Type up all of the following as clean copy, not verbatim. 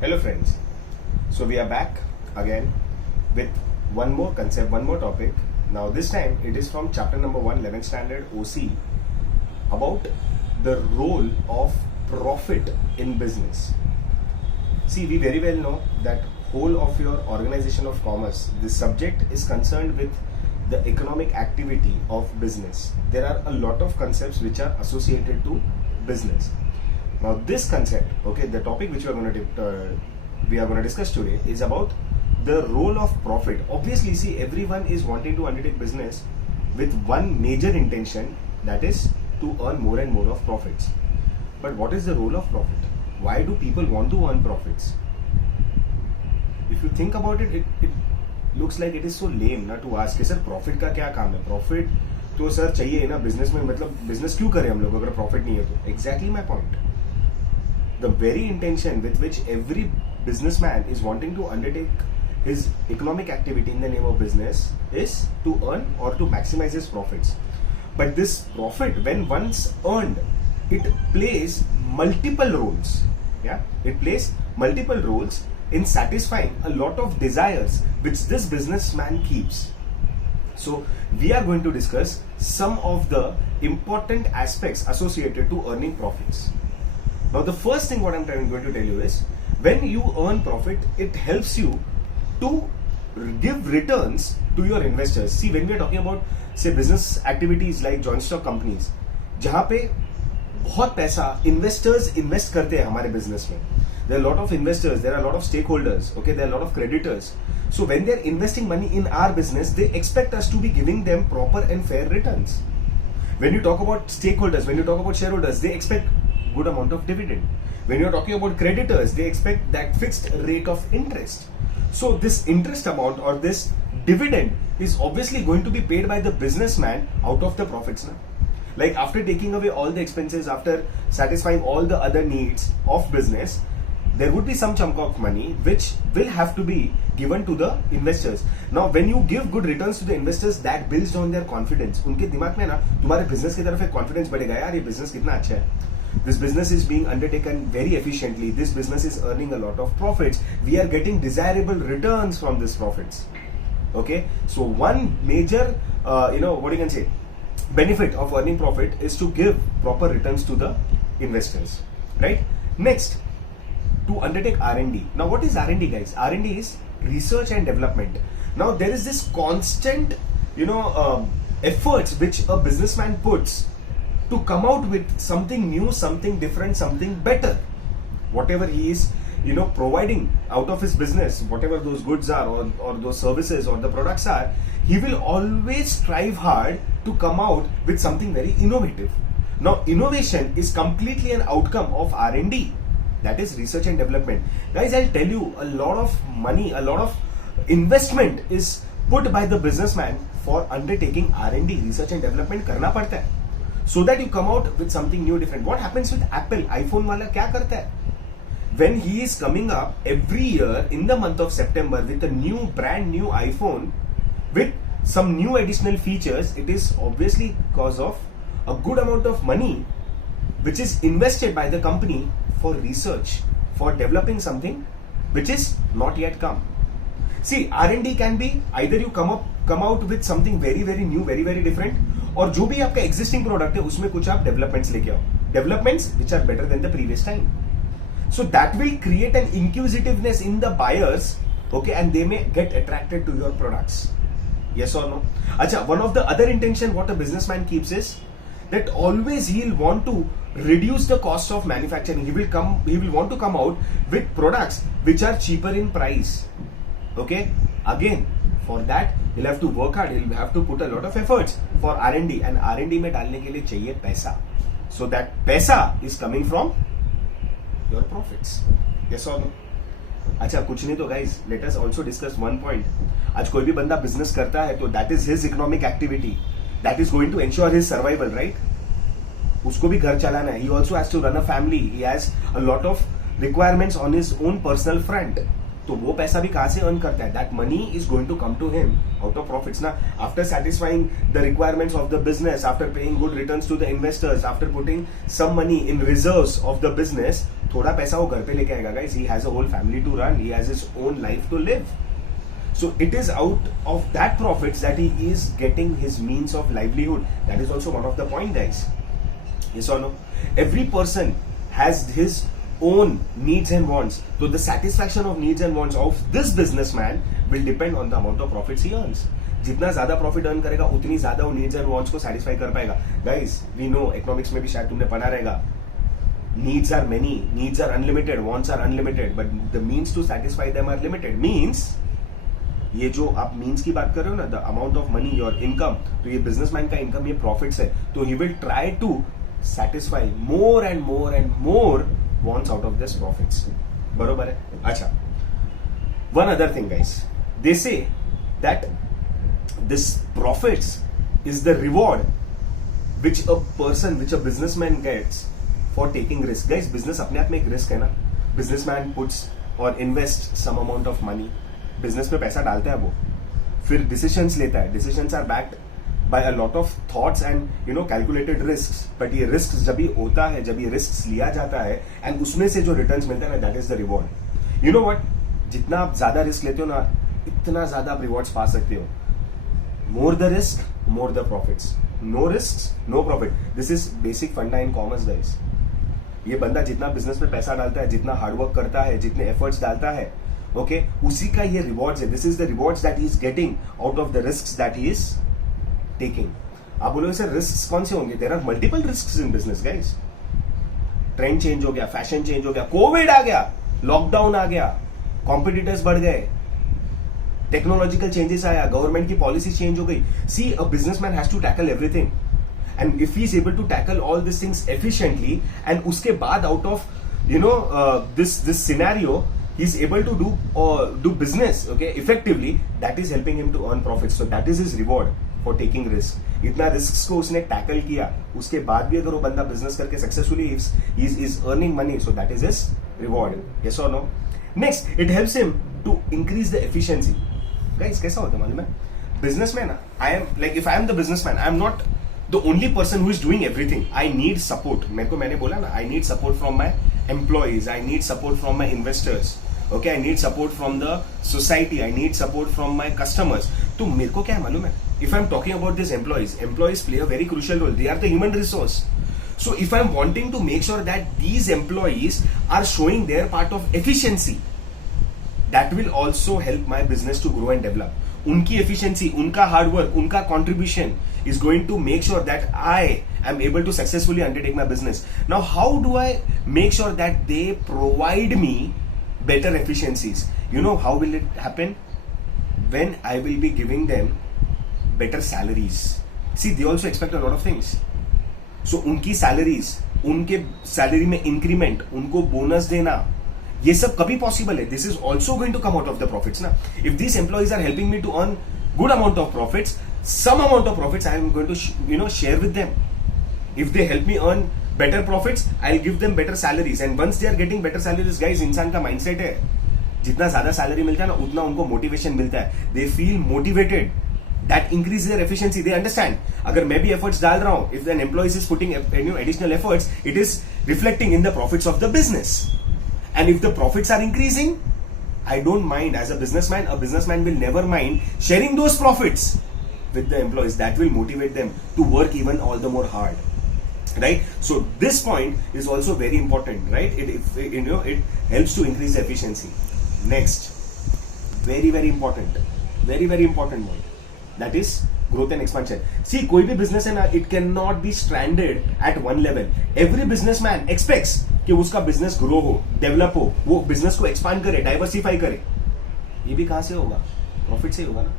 Hello friends, so we are back again with one more concept, one more topic. Now this time it is from chapter number 1, 11th standard OC, about the role of profit in business. See, we very well know that whole of your organization of commerce, this subject is concerned with the economic activity of business. There are a lot of concepts which are associated to business. Now this concept, okay, the topic which we are going to discuss today is about the role of profit. Obviously, see, everyone is wanting to undertake business with one major intention, that is to earn more and more of profits. But what is the role of profit? Why do people want to earn profits? If you think about it, it looks like it is so lame ना to ask कि sir profit का क्या काम है? Profit तो sir चाहिए ना business में, मतलब business क्यों करें हम लोग अगर profit नहीं है तो? Exactly my point. The very intention with which every businessman is wanting to undertake his economic activity in the name of business is to earn or to maximize his profits. But this profit, when once earned, it plays multiple roles. Yeah, it plays multiple roles in satisfying a lot of desires which this businessman keeps. So we are going to discuss some of the important aspects associated to earning profits. Now the first thing what I'm going to tell you is, when you earn profit, it helps you to give returns to your investors. See, when we are talking about say business activities like joint stock companies, जहाँ पे बहुत पैसा investors invest करते हैं हमारे business में. There are a lot of investors, there are a lot of stakeholders, okay, there are a lot of creditors. So when they are investing money in our business, they expect us to be giving them proper and fair returns. When you talk about stakeholders, when you talk about shareholders, they expect good amount of dividend. When you're talking about creditors, they expect that fixed rate of interest. So this interest amount or this dividend is obviously going to be paid by the businessman out of the profits. Like after taking away all the expenses, after satisfying all the other needs of business, there would be some chunk of money which will have to be given to the investors. Now when you give good returns to the investors, that builds on their confidence. उनके दिमाग में ना तुम्हारे business की तरफ एक confidence बढ़ेगा, यार ये business कितना अच्छा है. This business is being undertaken very efficiently. This business is earning a lot of profits. We are getting desirable returns from these profits. Okay, so one major, what you can say, benefit of earning profit is to give proper returns to the investors, right? Next, to undertake R&D. Now, what is R&D, guys? R&D is research and development. Now, there is this constant, efforts which a businessman puts to come out with something new, something different, something better. Whatever he is, providing out of his business, whatever those goods are or those services or the products are, he will always strive hard to come out with something very innovative. Now, innovation is completely an outcome of R&D. That is research and development. Guys, I'll tell you, a lot of money, a lot of investment is put by the businessman for undertaking R&D, research and development करना पड़ता है. So that you come out with something new, different. What happens with Apple? iPhone वाला क्या करता है? When he is coming up every year in the month of September with a new, brand new iPhone with some new additional features, it is obviously because of a good amount of money which is invested by the company for research, for developing something which is not yet come. See, R&D can be either you come out with something very, very new, very, very different, और जो भी आपका existing product है उसमें कुछ आप developments लेके आओ, developments which are better than the previous time. So that will create an inquisitiveness in the buyers, okay, and they may get attracted to your products. Yes or no? Acha, one of the other intention what a businessman keeps is that always he'll want to reduce the cost of manufacturing. He will want to come out with products which are cheaper in price. Okay, again, for that he'll have to work hard, he'll have to put a lot of efforts for R&D, and R&D में डालने के लिए चाहिए पैसा. So that पैसा is coming from your profits. Yes or no? अच्छा, कुछ नहीं तो guys, let us also discuss one point. आज कोई भी बंदा business करता है तो that is his economic activity, that is going to ensure his survival, right? उसको भी घर चलाना है. He also has to run a family. He has a lot of requirements on his own personal front. तो वो पैसा भी कहां से अर्न करता है? That money is going to come to him out of profits ना, after satisfying the requirements of the business, after paying good returns to the investors, after putting some money in reserves of the business, थोड़ा पैसा वो घर पे लेके आएगा guys. He has a whole family to run, he has his own life to live. So it is out of that profits that he is getting his means of livelihood. That is also one of the point, guys. Yes or no? Every person has his own needs and wants. So the satisfaction of needs and wants of this businessman will depend on the amount of profits he earns. जितना ज्यादा profit earn करेगा उतनी ज्यादा वो needs and wants को satisfy कर पाएगा. Guys, we know, economics में भी शायद तुमने पढ़ा रहेगा, needs are many, needs are unlimited, wants are unlimited, but the means to satisfy them are limited. Means ये जो आप मीन्स की बात कर रहे हो ना, the amount of money your income, तो ये बिजनेसमैन का इनकम, ये प्रॉफिट्स है, तो he will try to satisfy more and more and more wants out of this profits. बरोबर है? अच्छा, one other thing guys, they say that this profits is the reward which a businessman gets for taking risk. Guys, business अपने आप में एक risk है ना. Businessman puts और invest some amount of money, business में पैसा डालता है वो, फिर डिसीजंस लेता है. Decisions are backed by a lot of thoughts and calculated risks. But ये रिस्क जब भी होता है, जब ये रिस्क लिया जाता है एंड उसमें से जो रिटर्न्स मिलता है ना, that is the reward. You know what, जितना आप ज्यादा रिस्क लेते हो ना, इतना ज्यादा आप रिवॉर्ड्स पा सकते हो. More the risk, more the profits. No risk, no profit. This is basic funda in commerce guys. ये बंदा जितना बिजनेस में पैसा डालता है, जितना हार्डवर्क करता है, जितने एफर्ट्स डालता है, ओके, उसी का ये रिवॉर्ड्स है. This is the rewards that he is getting out of the risks that he is taking. आप बोलोगे सर रिस्क्स कौन से होंगे? There are multiple risks in business guys. Trend change हो गया, फैशन चेंज हो गया, कोविड आ गया, लॉकडाउन आ गया, कॉम्पिटिटर्स बढ़ गए, टेक्नोलॉजिकल चेंजेस आया, गवर्नमेंट की पॉलिसी चेंज हो गई. See, a businessman has to tackle everything, and if he is able to tackle all this things efficiently, and उसके बाद out of this scenario he is able to do business, okay, effectively, that is helping him to earn profits. So that is his reward for taking risk. इतना risk को उसने tackle किया, उसके बाद भी अगर वो बंदा बिजनेस करके successfully is earning money, so that is his reward. Yes or no? Next, it helps him to increase the efficiency. Guys, कैसा होता है मालूम है? Businessman, if I am the businessman, I am not the only person who is doing everything. I need support. मैंने बोला ना, I need support from my employees, I need support from my investors. Okay, I need support from the society, I need support from my customers. तो मेरे को क्या है मालूम है? If I'm talking about these employees play a very crucial role. They are the human resource. So if I'm wanting to make sure that these employees are showing their part of efficiency, that will also help my business to grow and develop. उनकी efficiency, उनका hard work, उनका contribution is going to make sure that I am able to successfully undertake my business. Now, how do I make sure that they provide me better efficiencies? You know how will it happen? When I will be giving them better salaries. See, they also expect a lot of things. So उनकी salaries, उनके salary में increment, उनको bonus देना, ये सब कभी possible है. This is also going to come out of the profits ना. If these employees are helping me to earn good amount of profits, some amount of profits I am going to share with them. If they help me earn better profits, I'll give them better salaries. And once they are getting better salaries, guys, इंसान का mindset है, जितना ज्यादा salary मिलता है ना, उतना उनको मोटिवेशन मिलता है. They feel motivated. That increases their efficiency. They understand. अगर मैं भी efforts डाल रहा हूँ, if an employee is putting additional efforts, it is reflecting in the profits of the business. And if the profits are increasing, I don't mind. As a businessman will never mind sharing those profits with the employees. That will motivate them to work even all the more hard. Right? So this point is also very important, right? It helps to increase the efficiency. Next, very important point, that is growth and expansion. See, कोई भी business है ना, it cannot be stranded at one level. Every businessman expects कि उसका business grow हो, develop हो, वो business को expand करे, diversify करे. ये भी कहाँ से होगा? Profit से होगा ना.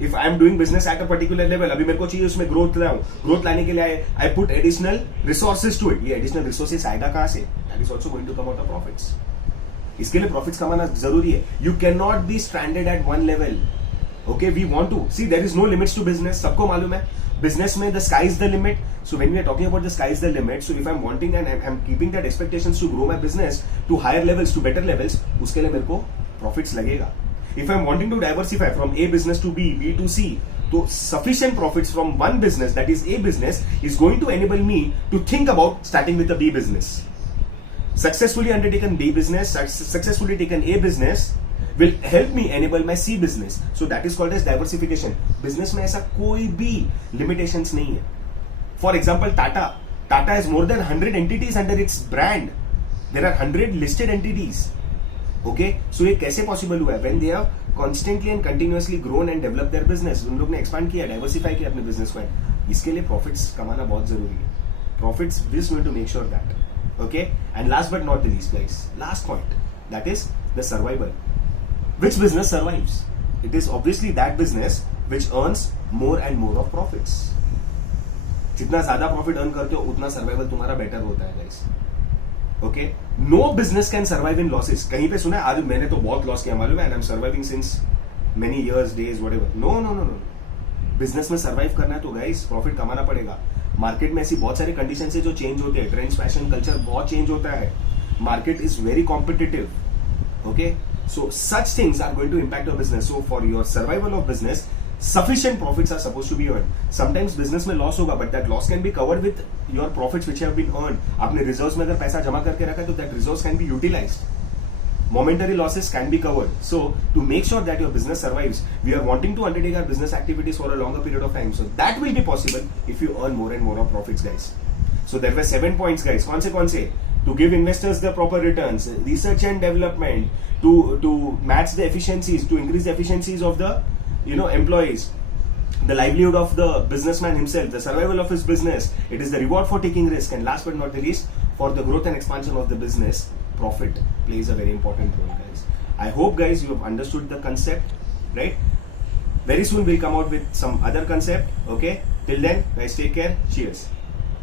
If I am doing business at a particular level, अभी मेरे को चाहिए उसमें growth लाऊं, growth लाने के लिए I put additional resources to it. ये additional resources आएगा कहाँ से? That is also going to come out of profits. इसके लिए profits कमाना जरूरी है. You cannot be stranded at one level. Okay, we want to see there is no limits to business. सबको मालूम है business में the sky is the limit. So when we are talking about the sky is the limit, so if I'm wanting and I'm keeping that expectations to grow my business to higher levels, to better levels, उसके लिए मेरे को profits लगेगा. If I'm wanting to diversify from A business to B, B to C, so sufficient profits from one business, that is A business, is going to enable me to think about starting with a B business. Successfully undertaken B business, successfully taken A business will help me enable my C business. So that is called as diversification. Business में ऐसा कोई भी limitations नहीं है. For example, Tata has more than 100 entities under its brand. There are 100 listed entities. Okay, so ये कैसे possible हुआ है? When they have constantly and continuously grown and developed their business, उन लोग ने expand किया, diversify किया अपने business को. इसके लिए profits कमाना बहुत जरूरी है. Profits is going to make sure that. Okay, and last but not the least, guys, last point, that is the survival. Which business survives? It is obviously that business which earns more and more of profits. जितना ज्यादा profit earn करते हो उतना survival तुम्हारा better होता है, guys. Okay, no business can survive in losses. कहीं पे सुना है आज मैंने तो बहुत लॉस किया मालूम है, and I'm surviving since many years, days, whatever. No. Business में सर्वाइव करना है तो गाइस प्रॉफिट कमाना पड़ेगा. मार्केट में ऐसी बहुत सारी कंडीशन है जो चेंज होते हैं. ट्रेंड्स, फैशन, कल्चर बहुत चेंज होता है. Market is very competitive. Okay, so such things are going to impact your business. So for your survival of business, sufficient profits are supposed to be earned. Sometimes business में loss होगा, but that loss can be covered with your profits which have been earned. आपने reserves में अगर पैसा जमा करके रखा है तो that reserves can be utilized. Momentary losses can be covered. So to make sure that your business survives, we are wanting to undertake our business activities for a longer period of time. So that will be possible if you earn more and more of profits, guys. So there were 7 points, guys. कौन से? To give investors the proper returns, research and development, to match the efficiencies, to increase the efficiencies of the employees, the livelihood of the businessman himself, the survival of his business. It is the reward for taking risk, and last but not the least, for the growth and expansion of the business, profit plays a very important role, guys. I hope, guys, you have understood the concept, right? Very soon we'll come out with some other concept. Okay, till then, guys, take care. Cheers.